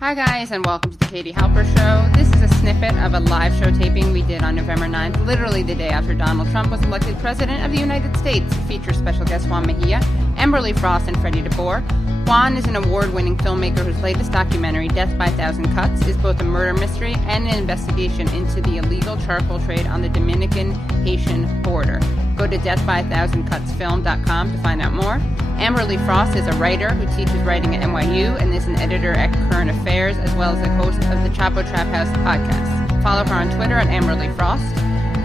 Hi guys, and welcome to the Katie Halper Show. This is a snippet of a live show taping we did on November 9th, literally the day after Donald Trump was elected President of the United States. It features special guest Juan Mejia, Amberly Frost, and Freddie DeBoer. Juan is an award-winning filmmaker whose latest documentary, Death by a Thousand Cuts, is both a murder mystery and an investigation into the illegal charcoal trade on the Dominican-Haitian border. Go to deathbyathousandcutsfilm.com to find out more. Amberly Frost is a writer who teaches writing at NYU and is an editor at Current Affairs, as well as the host of the Chapo Trap House podcast. Follow her on Twitter at Amberly Frost.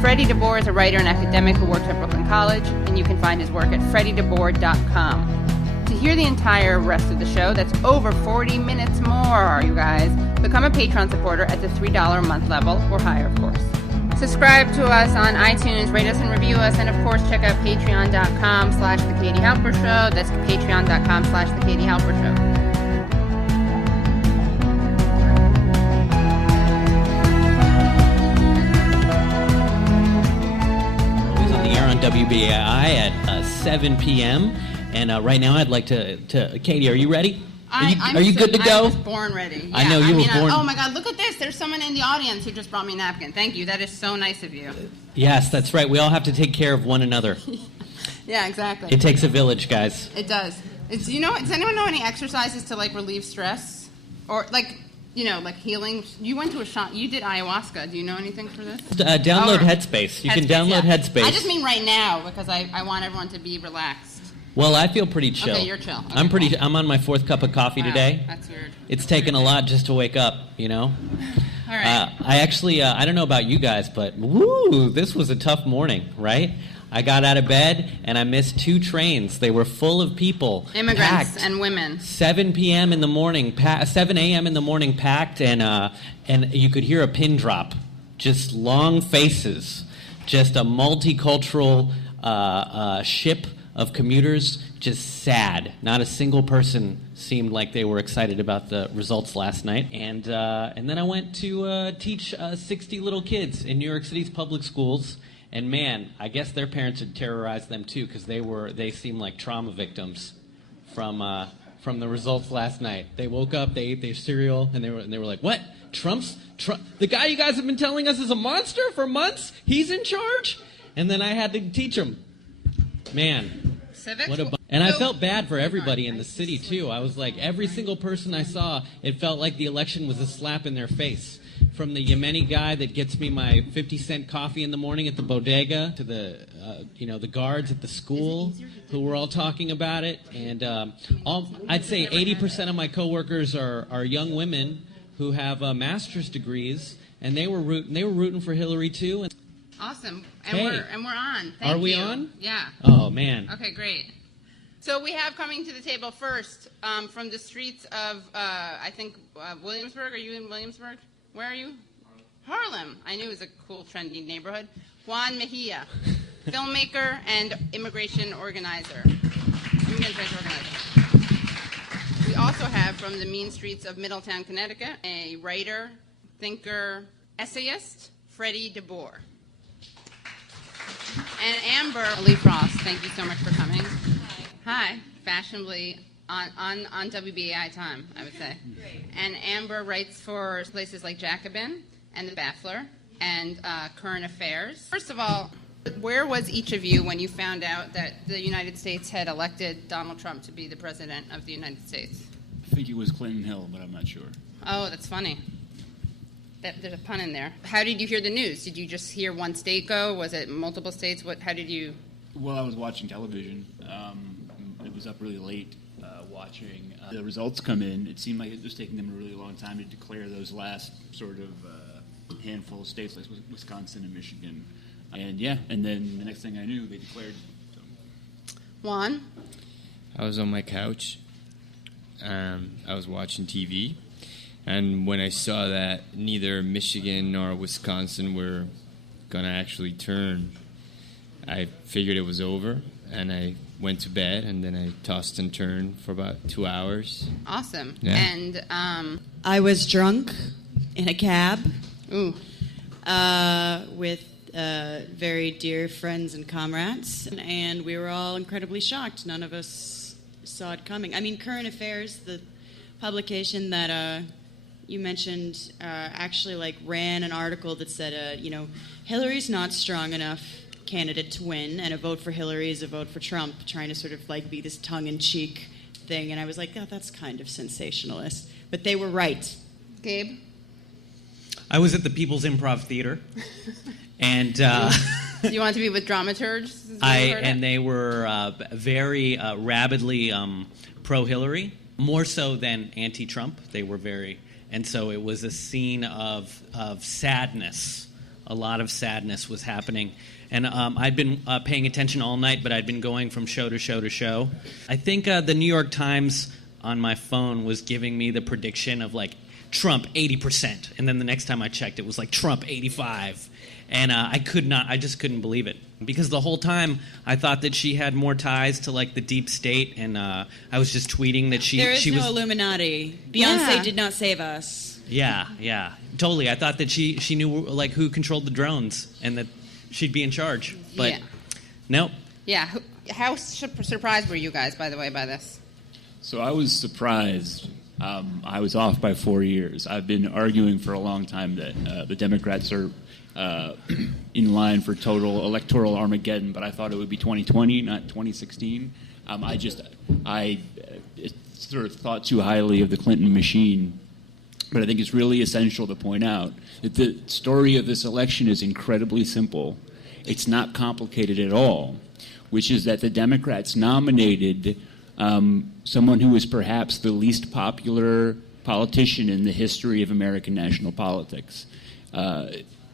Freddie DeBoer is a writer and academic who works at Brooklyn College, and you can find his work at FwdRad.io. To hear the entire rest of the show, that's over 40 minutes more, you guys, become a Patreon supporter at the $3 a month level, or higher, of course. Subscribe to us on iTunes, rate us and review us, and of course check out patreon.com/The Katie Halper Show. That's patreon.com/The Katie Halper Show. Always on the air on WBAI at 7 p.m. And right now I'd like to Katie, are you ready? Are you good to go? I was born ready. Yeah. I know you were born. Oh my God, look at this. There's someone in the audience who just brought me a napkin. Thank you. That is so nice of you. Yes, that's right. We all have to take care of one another. Yeah, exactly. It takes a village, guys. It does. Does anyone know any exercises to like relieve stress? Or like healing? You went to a shot. You did ayahuasca. Do you know anything for this? Download Headspace. You can download Headspace. I just mean right now because I want everyone to be relaxed. Well, I feel pretty chill. Okay, you're chill. Okay, I'm on my fourth cup of coffee today. That's weird. It's taken a lot just to wake up, you know? All right. I actually, I don't know about you guys, but this was a tough morning, right? I got out of bed and I missed 2 trains. They were full of people. Immigrants packed. And women. 7 p.m. in the morning, 7 a.m. in the morning packed, and you could hear a pin drop. Just long faces. Just a multicultural ship of commuters, just sad. Not a single person seemed like they were excited about the results last night. And then I went to teach 60 little kids in New York City's public schools. And man, I guess their parents had terrorized them too, because they seemed like trauma victims from the results last night. They woke up, they ate their cereal, and they were like, "What? Trump? The guy you guys have been telling us is a monster for months? He's in charge?" And then I had to teach them. Man, Civics? And I felt bad for everybody in the city, too. I was like, every single person I saw, it felt like the election was a slap in their face. From the Yemeni guy that gets me my 50-cent coffee in the morning at the bodega, to the the guards at the school who were all talking about it. And I'd say 80% of my coworkers are young women who have master's degrees, and they were rooting for Hillary, too. And awesome. And hey, we're on. Thank you. Are we on? Yeah. Oh, man. Okay, great. So we have coming to the table first from the streets of, I think, Williamsburg. Are you in Williamsburg? Where are you? Harlem. I knew it was a cool, trendy neighborhood. Juan Mejia, filmmaker and immigration organizer. We also have from the mean streets of Middletown, Connecticut, a writer, thinker, essayist, Freddie DeBoer. And Amberly Frost, thank you so much for coming. Hi. Fashionably on WBAI time, I would say. Great. And Amber writes for places like Jacobin and The Baffler and Current Affairs. First of all, where was each of you when you found out that the United States had elected Donald Trump to be the president of the United States? I think it was Clinton Hill, but I'm not sure. Oh, that's funny. There's a pun in there. How did you hear the news? Did you just hear one state go? Was it multiple states? How did you... Well, I was watching television. It was up really late watching the results come in. It seemed like it was taking them a really long time to declare those last sort of handful of states like Wisconsin and Michigan. And then the next thing I knew, they declared. So. Juan? I was on my couch. I was watching TV. And when I saw that neither Michigan nor Wisconsin were going to actually turn, I figured it was over, and I went to bed, and then I tossed and turned for about 2 hours. Awesome. Yeah. And I was drunk in a cab with very dear friends and comrades, and we were all incredibly shocked. None of us saw it coming. I mean, Current Affairs, the publication that you mentioned actually ran an article that said, Hillary's not strong enough candidate to win, and a vote for Hillary is a vote for Trump, trying to sort of be this tongue-in-cheek thing. And I was like, oh, that's kind of sensationalist. But they were right. Gabe? I was at the People's Improv Theater, and You want to be with dramaturgs? They were very rabidly pro-Hillary, more so than anti-Trump. They were very, and so it was a scene of sadness. A lot of sadness was happening. And I'd been paying attention all night, but I'd been going from show to show to show. I think the New York Times on my phone was giving me the prediction of Trump 80%, and then the next time I checked, it was Trump 85, and I just couldn't believe it, because the whole time I thought that she had more ties to the deep state, and I was just tweeting that there is she no was Illuminati. Beyonce did not save us. Yeah, totally. I thought that she knew who controlled the drones, and that she'd be in charge, but nope. Yeah. How surprised were you guys, by the way, by this? So I was surprised. I was off by 4 years. I've been arguing for a long time that the Democrats are in line for total electoral Armageddon, but I thought it would be 2020, not 2016. I sort of thought too highly of the Clinton machine. But I think it's really essential to point out that the story of this election is incredibly simple. It's not complicated at all, which is that the Democrats nominated someone who was perhaps the least popular politician in the history of American national politics.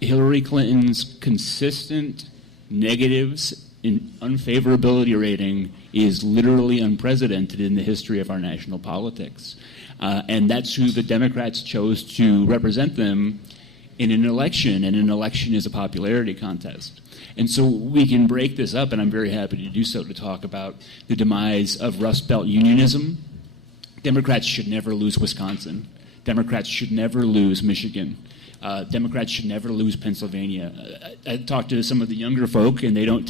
Hillary Clinton's consistent negatives in unfavorability rating is literally unprecedented in the history of our national politics. And that's who the Democrats chose to represent them in an election, and an election is a popularity contest. And so we can break this up, and I'm very happy to do so, to talk about the demise of Rust Belt unionism. Democrats should never lose Wisconsin. Democrats should never lose Michigan. Democrats should never lose Pennsylvania. I talked to some of the younger folk, and they don't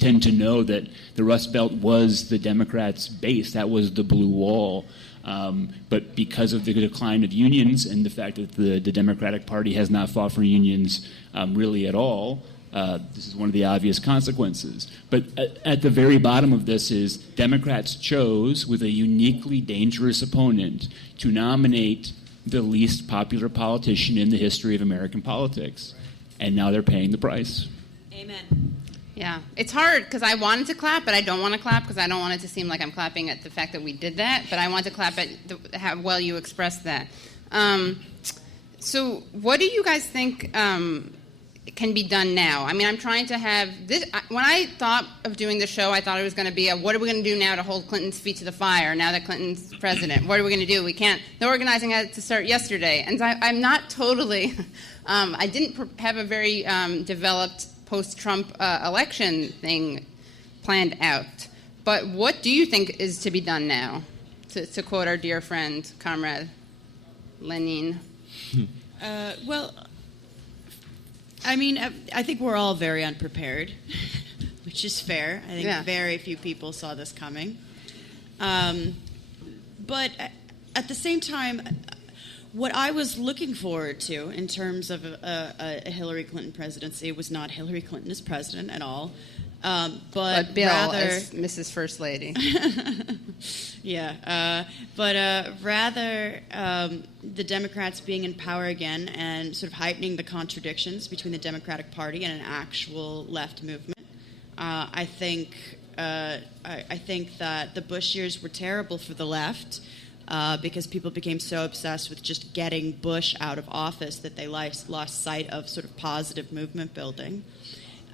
tend to know that the Rust Belt was the Democrats' base. That was the blue wall. But because of the decline of unions and the fact that the Democratic Party has not fought for unions really at all, this is one of the obvious consequences. But at the very bottom of this is Democrats chose, with a uniquely dangerous opponent, to nominate the least popular politician in the history of American politics. And now they're paying the price. Amen. Yeah, it's hard because I wanted to clap, but I don't want to clap because I don't want it to seem like I'm clapping at the fact that we did that, but I want to clap at how well you expressed that. So what do you guys think can be done now? I mean, I'm trying to have this. When I thought of doing the show, I thought it was going to be what are we going to do now to hold Clinton's feet to the fire now that Clinton's president? What are we going to do? We can't. The organizing had to start yesterday. And I'm not totally, I didn't have a very developed post-Trump election thing planned out. But what do you think is to be done now? To quote our dear friend, comrade Lenin. Well, I mean, I think we're all very unprepared, which is fair. I think very few people saw this coming. But at the same time, what I was looking forward to in terms of a Hillary Clinton presidency was not Hillary Clinton as president at all, but Bill rather as Mrs. First Lady. Rather the Democrats being in power again and sort of heightening the contradictions between the Democratic Party and an actual left movement. I think that the Bush years were terrible for the left. Because people became so obsessed with just getting Bush out of office that they lost sight of sort of positive movement building.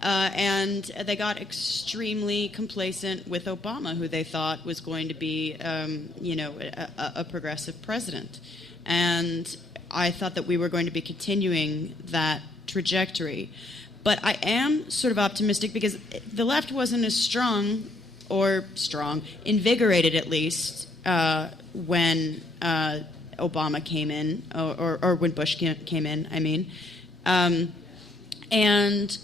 And they got extremely complacent with Obama, who they thought was going to be, a progressive president. And I thought that we were going to be continuing that trajectory. But I am sort of optimistic because the left wasn't as invigorated at least, when Obama came in, or when Bush came in, I mean. And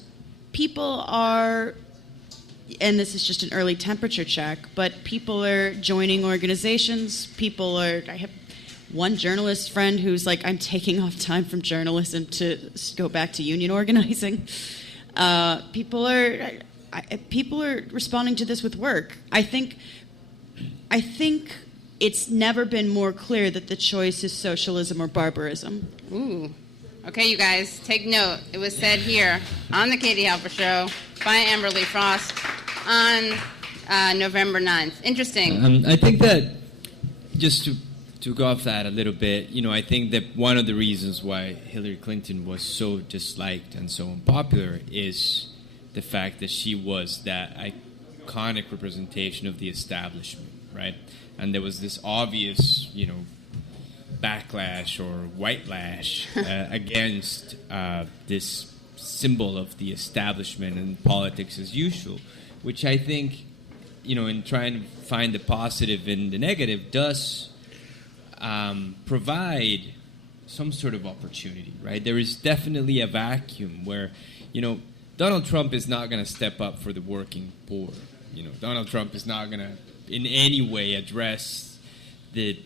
people are, and this is just an early temperature check, but people are joining organizations. one journalist friend who's like, I'm taking off time from journalism to go back to union organizing. People are responding to this with work. I think it's never been more clear that the choice is socialism or barbarism. Ooh. Okay, you guys, take note. It was said here on the Katie Halper Show by Amberly Frost on November 9th. Interesting. I think that, just to go off that a little bit, I think that one of the reasons why Hillary Clinton was so disliked and so unpopular is the fact that she was that iconic representation of the establishment, right? And there was this obvious, backlash or whitelash against this symbol of the establishment and politics as usual, which I think, in trying to find the positive in the negative, does provide some sort of opportunity, right? There is definitely a vacuum where, Donald Trump is not going to step up for the working poor. Donald Trump is not going to in any way address the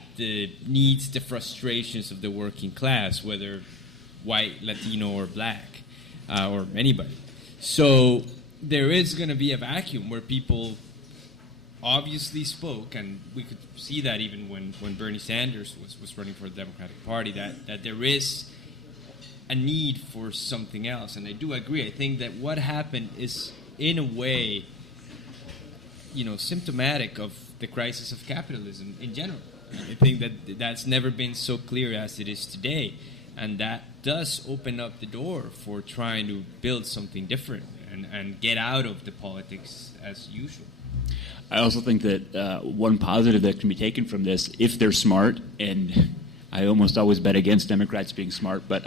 needs, the frustrations of the working class, whether white, Latino, or black, or anybody. So there is going to be a vacuum where people obviously spoke, and we could see that even when Bernie Sanders was running for the Democratic Party, that there is a need for something else. And I do agree. I think that what happened is, in a way, symptomatic of the crisis of capitalism in general. I think that that's never been so clear as it is today, and that does open up the door for trying to build something different and get out of the politics as usual. I also think that one positive that can be taken from this, if they're smart, and I almost always bet against Democrats being smart, but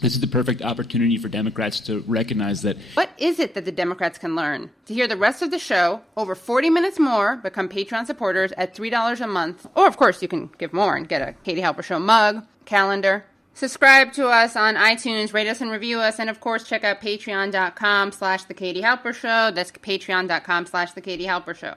this is the perfect opportunity for Democrats to recognize that. What is it that the Democrats can learn? To hear the rest of the show, over 40 minutes more, become Patreon supporters at $3 a month. Or, of course, you can give more and get a Katie Halper Show mug, calendar. Subscribe to us on iTunes, rate us and review us, and, of course, check out patreon.com/The Katie Halper Show. That's patreon.com/The Katie Halper Show.